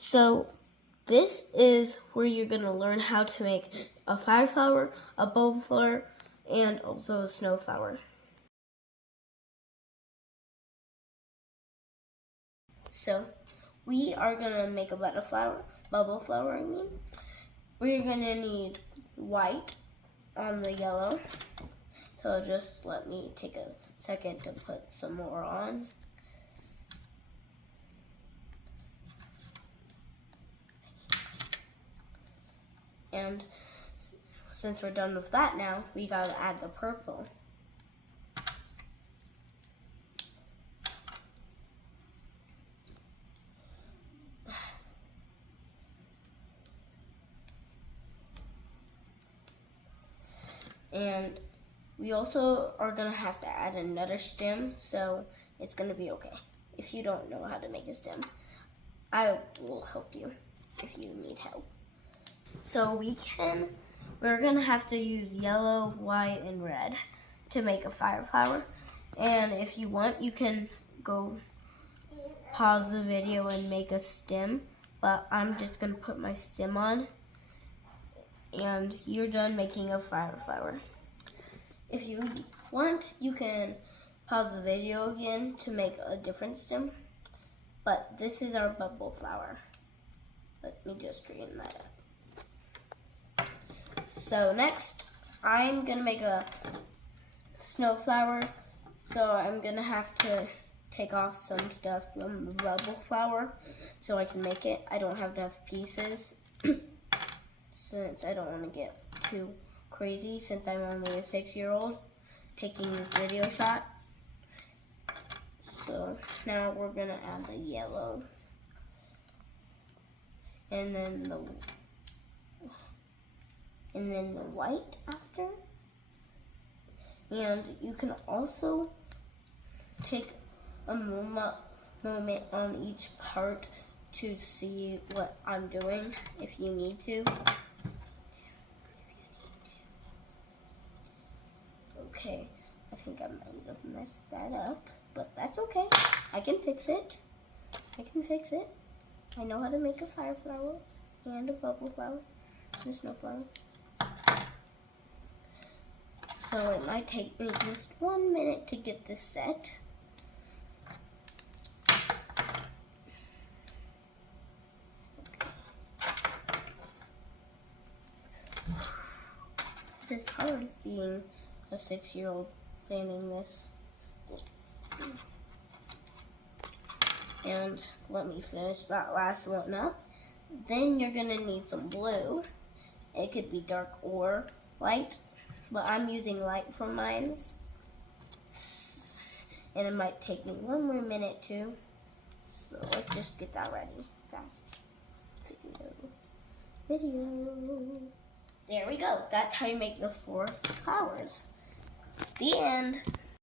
So this is where you're going to learn how to make a fire flower, a bubble flower, and also a snow flower. So we are going to make a bubble flower, We're going to need white on the yellow. So just let me take a second to put some more on. And since we're done with that now, we gotta add the purple. And we also are gonna have to add another stem, so it's gonna be okay. If you don't know how to make a stem, I will help you if you need help. So we're gonna have to use yellow, white, and red to make a fire flower. And if you want, you can go pause the video and make a stem, but I'm just gonna put my stem on, and you're done making a fire flower. If you want, you can pause the video again to make a different stem, but this is our bubble flower. Let me just straighten that up. So next, I'm gonna make a snow flower, so I'm gonna have to take off some stuff from the bubble flower so I can make it. I don't have enough pieces since I don't want to get too crazy since I'm only a 6-year-old taking this video shot. So now we're gonna add the yellow and then the white after. And you can also take a moment on each part to see what I'm doing if you need to. Okay, I think I might have messed that up, but that's okay. I can fix it. I know how to make a fire flower and a bubble flower and a snow flower. So it might take me just 1 minute to get this set. It's hard being a 6-year-old planning this. And let me finish that last one up. Then you're gonna need some blue. It could be dark or light, but I'm using light for mine. And it might take me 1 more minute too. So let's just get that ready fast. Video. There we go. That's how you make the 4 flowers. The end.